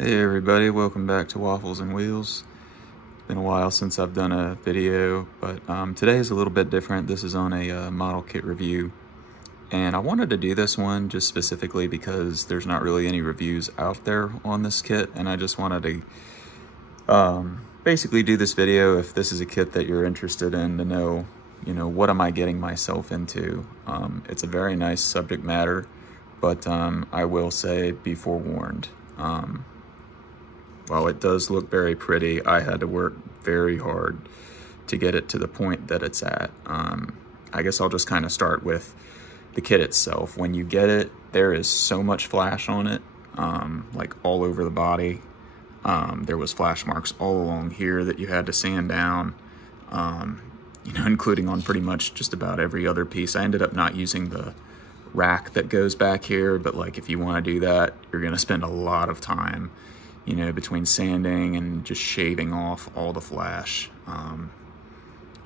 Hey everybody, welcome back to Waffles and Wheels. It's been a while since I've done a video, but today is a little bit different. This is on a model kit review, and I wanted to do this one just specifically because there's not really any reviews out there on this kit, and I just wanted to basically do this video if this is a kit that you're interested in to know, what am I getting myself into. It's a very nice subject matter, but I will say, be forewarned. While it does look very pretty, I had to work very hard to get it to the point that it's at. I guess I'll just kind of start with the kit itself. When you get it, there is so much flash on it, like all over the body. There was flash marks all along here that you had to sand down, including on pretty much just about every other piece. I ended up not using the rack that goes back here, but like if you want to do that, you're going to spend a lot of time between sanding and just shaving off all the flash.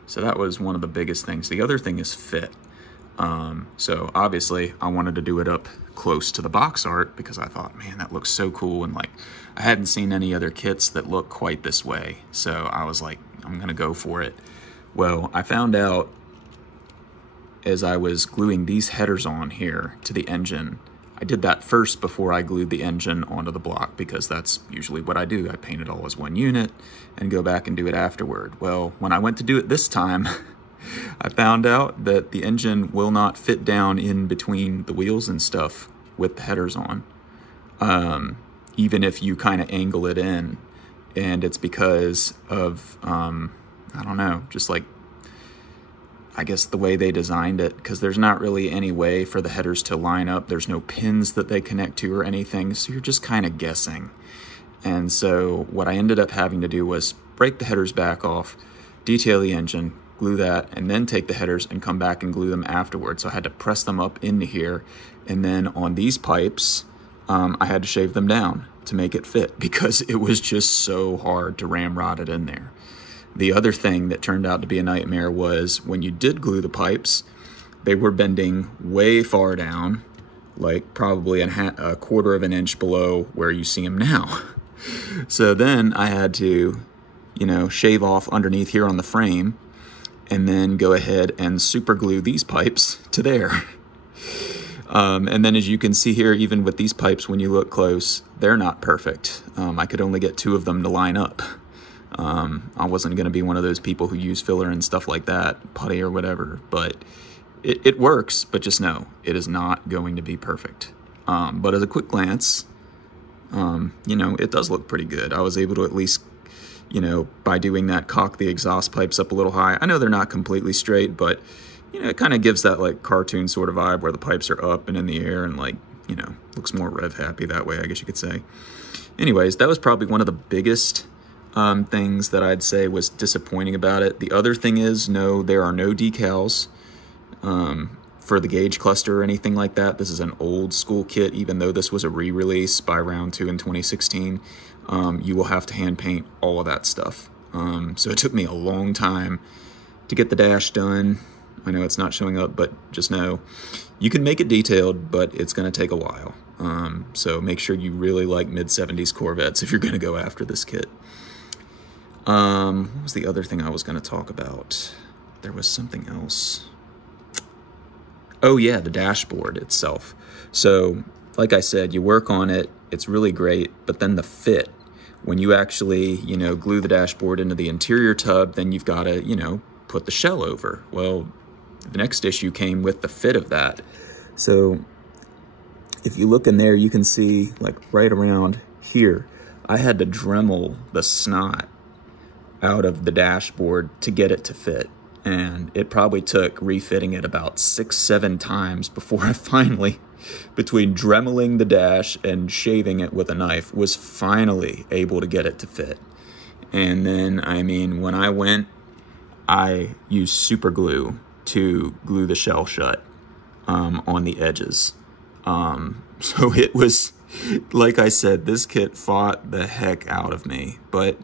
So that was one of the biggest things. The other thing is fit. So obviously I wanted to do it up close to the box art because I thought, man, that looks so cool. And like, I hadn't seen any other kits that look quite this way. So I was like, I'm going to go for it. Well, I found out as I was gluing these headers on here to the engine. I did that first before I glued the engine onto the block because that's usually what I do. I paint it all as one unit and go back and do it afterward. Well, when I went to do it this time, I found out that the engine will not fit down in between the wheels and stuff with the headers on, even if you kind of angle it in. And it's because of, I don't know, just like, I guess the way they designed it, because there's not really any way for the headers to line up. There's no pins that they connect to or anything, so you're just kind of guessing. And so what I ended up having to do was break the headers back off, detail the engine, glue that, and then take the headers and come back and glue them afterwards. So I had to press them up into here, and then on these pipes, I had to shave them down to make it fit because it was just so hard to ramrod it in there. The other thing that turned out to be a nightmare was when you did glue the pipes, they were bending way far down, like probably a quarter of an inch below where you see them now. So then I had to, shave off underneath here on the frame and then go ahead and super glue these pipes to there. And then as you can see here, even with these pipes, when you look close, they're not perfect. I could only get 2 of them to line up. I wasn't going to be one of those people who use filler and stuff like that, putty or whatever, but it works, but just know it is not going to be perfect. But at a quick glance, it does look pretty good. I was able to at least, by doing that, cock the exhaust pipes up a little high. I know they're not completely straight, but, it kind of gives that like cartoon sort of vibe where the pipes are up and in the air and like, looks more rev happy that way, I guess you could say. Anyways, that was probably one of the biggest things that I'd say was disappointing about it. The other thing is, no, there are no decals for the gauge cluster or anything like that. This is an old school kit, even though this was a re-release by round 2 in 2016. You will have to hand paint all of that stuff. So it took me a long time to get the dash done. I know it's not showing up, but just know you can make it detailed, but it's going to take a while. So make sure you really like mid-70s Corvettes if you're going to go after this kit. What was the other thing I was going to talk about? There was something else. Oh yeah, the dashboard itself. So, like I said, you work on it, it's really great, but then the fit, when you actually, glue the dashboard into the interior tub, then you've got to, put the shell over. Well, the next issue came with the fit of that. So, if you look in there, you can see, like, right around here, I had to Dremel the snot out of the dashboard to get it to fit, and it probably took refitting it about 6-7 times before I finally, between dremeling the dash and shaving it with a knife, was finally able to get it to fit. And then, when I went, I used super glue to glue the shell shut on the edges. So it was, like I said, this kit fought the heck out of me, but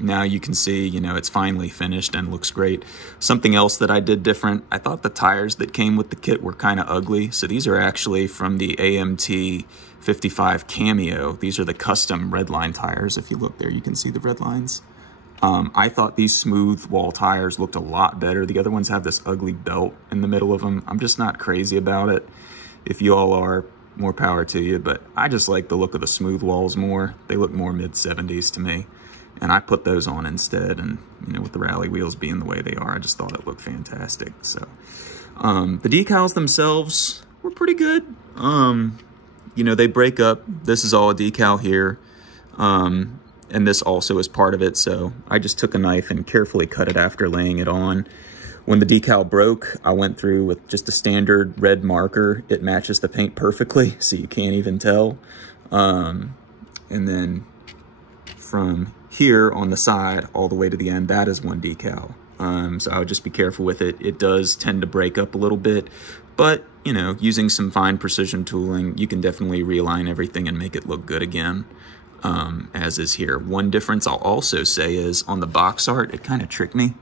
now you can see, you know, it's finally finished and looks great. Something else that I did different, I thought the tires that came with the kit were kind of ugly. So these are actually from the AMT 55 Cameo. These are the custom redline tires. If you look there, you can see the red lines. I thought these smooth wall tires looked a lot better. The other ones have this ugly belt in the middle of them. I'm just not crazy about it. If you all are, more power to you, but I just like the look of the smooth walls more. They look more mid-70s to me. And I put those on instead, and you know, with the rally wheels being the way they are, I just thought it looked fantastic. So the decals themselves were pretty good. You know, they break up. This is all a decal here. And this also is part of it, so I just took a knife and carefully cut it after laying it on. When the decal broke, I went through with just a standard red marker. It matches the paint perfectly, so you can't even tell. And then from here on the side all the way to the end, that is one decal. So I would just be careful with it. It does tend to break up a little bit, but you know, using some fine precision tooling, you can definitely realign everything and make it look good again. As is here. One difference I'll also say is on the box art, it kind of tricked me.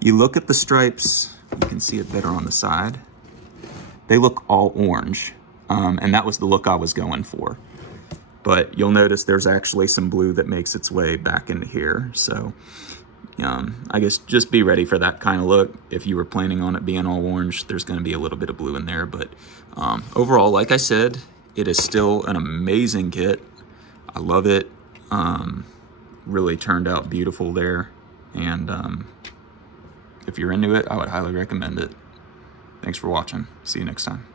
You look at the stripes, you can see it better on the side. They look all orange, and that was the look I was going for. But you'll notice there's actually some blue that makes its way back into here. So I guess just be ready for that kind of look. If you were planning on it being all orange, there's going to be a little bit of blue in there. But overall, like I said, it is still an amazing kit. I love it. Really turned out beautiful there. And if you're into it, I would highly recommend it. Thanks for watching. See you next time.